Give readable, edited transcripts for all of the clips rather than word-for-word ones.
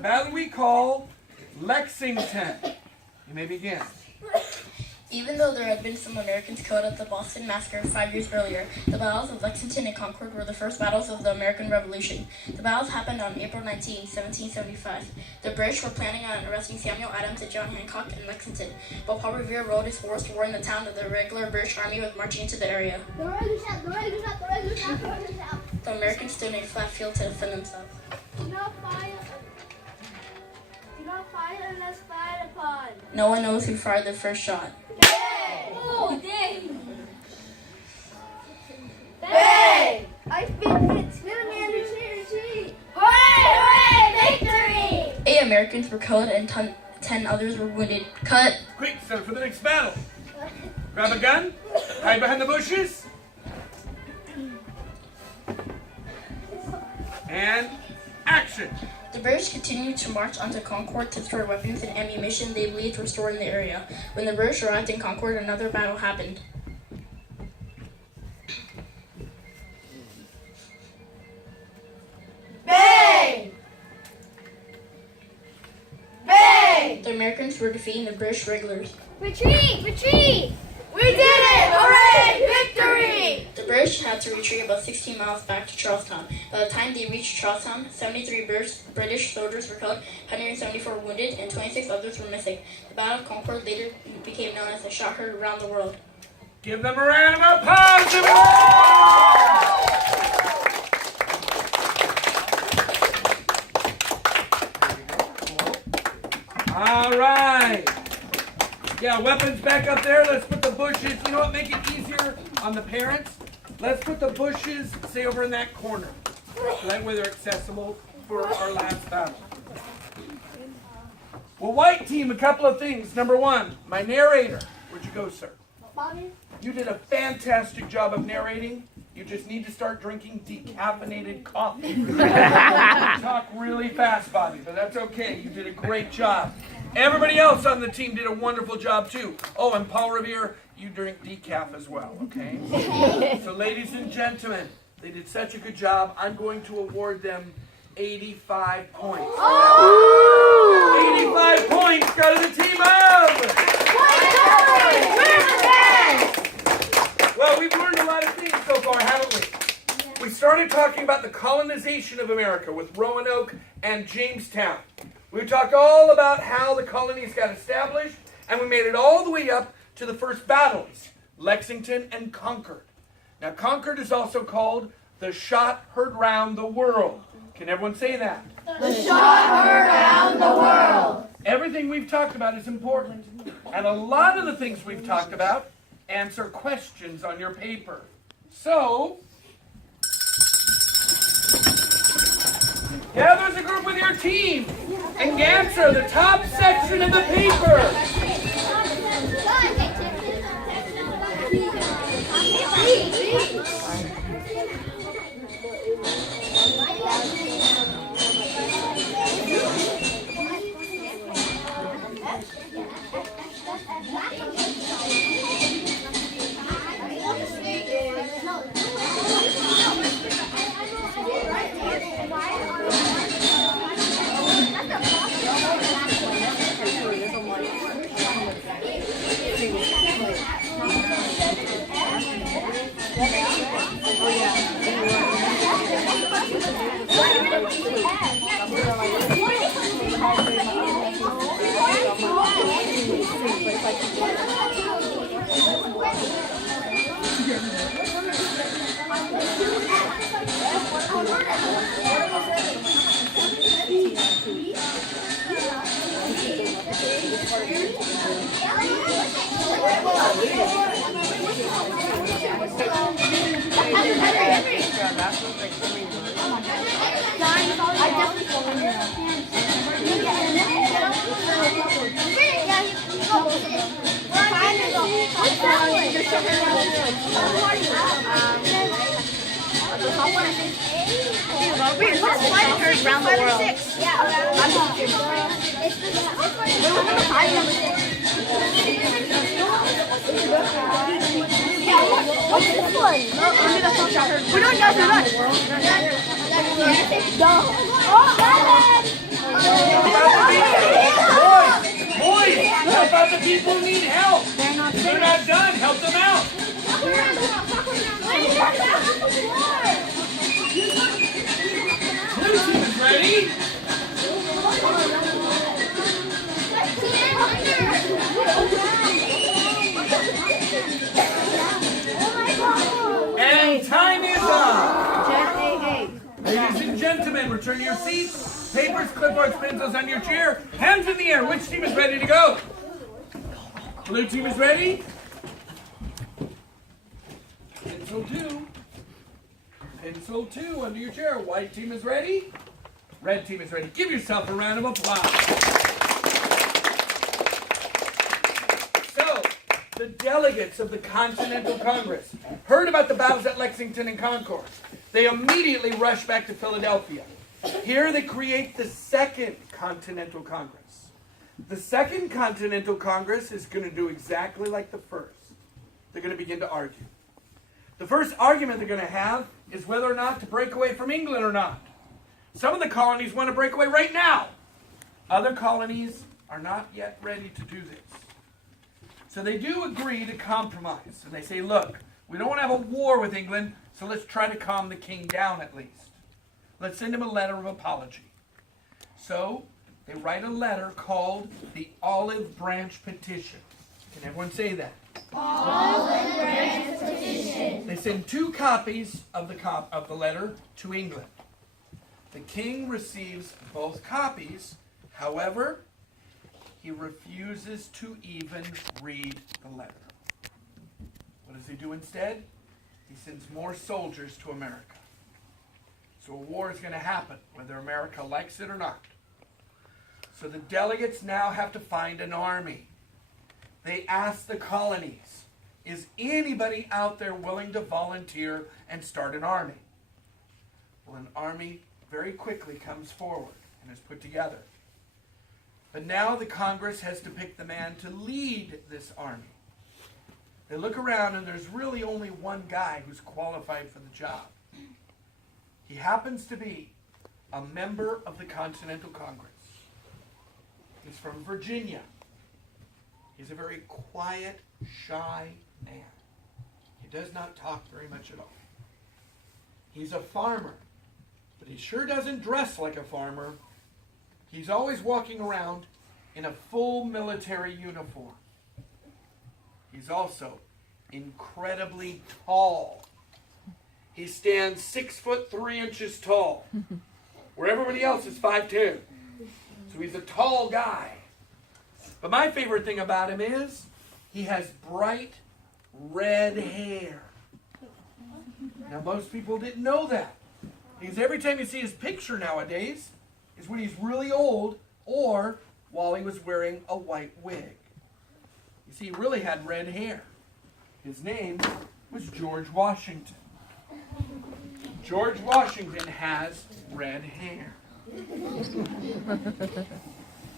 Battle we call Lexington. You may begin. Even though there had been some Americans killed at the Boston Massacre 5 years earlier, the battles of Lexington and Concord were the first battles of the American Revolution. The battles happened on April 19, 1775. The British were planning on arresting Samuel Adams and John Hancock in Lexington, but Paul Revere rode his horse to warn the town that the regular British army was marching into the area. The Americans stood in a flat field to defend themselves. Do not fire unless fired upon. No one knows who fired the first shot. Bang! Oh, dang! Bang! I've been hit. Retreat! Hooray! Hooray! Victory! 8 Americans were killed and 10 others were wounded. Cut! Quick, set up for the next battle. Grab a gun, hide behind the bushes, and action. The British continued to march onto Concord to store weapons and ammunition they believed were stored in the area. When the British arrived in Concord, another battle happened. Bang! Bang! The Americans were defeating the British regulars. Retreat! Retreat! We did it! Hooray! Victory! The British had to retreat about 16 miles back to Charlestown. By the time they reached Charlestown, 73 British soldiers were killed, 174 wounded, and 26 others were missing. The Battle of Concord later became known as the shot heard around the world. Give them a round of applause. All right. Yeah, weapons back up there. Let's put the bushes. You know what? Make it easier on the parents. Let's put the bushes, say, over in that corner. So that way they're accessible for our last battle. Well, white team, a couple of things. Number one, my narrator. Where'd you go, sir? Bobby? You did a fantastic job of narrating. You just need to start drinking decaffeinated coffee. You talk really fast, Bobby, but that's okay. You did a great job. Everybody else on the team did a wonderful job, too. Oh, and Paul Revere, you drink decaf as well, okay? So, ladies and gentlemen, they did such a good job. I'm going to award them 85 points. Oh! 85 points go to the team of... Well, we've learned a lot of things so far, haven't we? We started talking about the colonization of America with Roanoke and Jamestown. We talked all about how the colonies got established, and we made it all the way up to the first battles, Lexington and Concord. Now, Concord is also called the shot heard round the world. Can everyone say that? The shot heard round the world. Everything we've talked about is important. And a lot of the things we've talked about answer questions on your paper. So, gather as a group with your team and answer the top section of the paper. Around the world. What's this one? We're not done. We're done. Oh, Boys, how about the people who need help? They're not done. Help them out. Blue team is ready. And time is up. Ladies and gentlemen, return to your seats. Papers, clipboards, pencils on your chair. Hands in the air. Which team is ready to go? Blue team is ready. Pencil two. Pencil two under your chair. White team is ready. Red team is ready. Give yourself a round of applause. So, the delegates of the Continental Congress heard about the battles at Lexington and Concord. They immediately rushed back to Philadelphia. Here they create the Second Continental Congress. The Second Continental Congress is going to do exactly like the first. They're going to begin to argue. The first argument they're going to have is whether or not to break away from England or not. Some of the colonies want to break away right now. Other colonies are not yet ready to do this. So they do agree to compromise. And they say, look, we don't want to have a war with England, so let's try to calm the king down at least. Let's send him a letter of apology. So they write a letter called the Olive Branch Petition. Can everyone say that? Olive Branch Petition. They send 2 copies of the letter to England. The king receives both copies. However, he refuses to even read the letter. What does he do instead? He sends more soldiers to America. So a war is going to happen, whether America likes it or not. So the delegates now have to find an army. They ask the colonies, is anybody out there willing to volunteer and start an army? Well, an army very quickly comes forward and is put together. But now the Congress has to pick the man to lead this army. They look around and there's really only one guy who's qualified for the job. He happens to be a member of the Continental Congress. He's from Virginia. He's a very quiet, shy man. He does not talk very much at all. He's a farmer, but he sure doesn't dress like a farmer. He's always walking around in a full military uniform. He's also incredibly tall. He stands 6'3" tall, where everybody else is 5'10". So he's a tall guy. But my favorite thing about him is he has bright red hair. Now most people didn't know that, because every time you see his picture nowadays is when he's really old or while he was wearing a white wig. You see, he really had red hair. His name was George Washington. George Washington has red hair.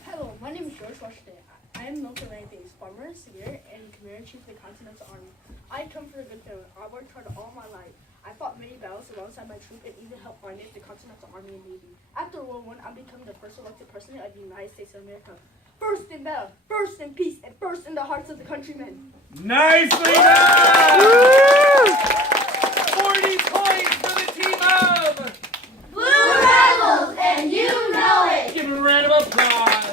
Hello, my name is George Washington. I am known for many things: farmer, singer, and commander-in-chief of the Continental Army. I come from a good family. I worked hard all my life. I fought many battles alongside my troop and even helped finance the Continental Army and Navy. After World War I, I'm becoming the first elected president of the United States of America. First in battle, first in peace, and first in the hearts of the countrymen. Nicely done! 40 points for the team of Blue Rebels, and you know it. Give him a round of applause.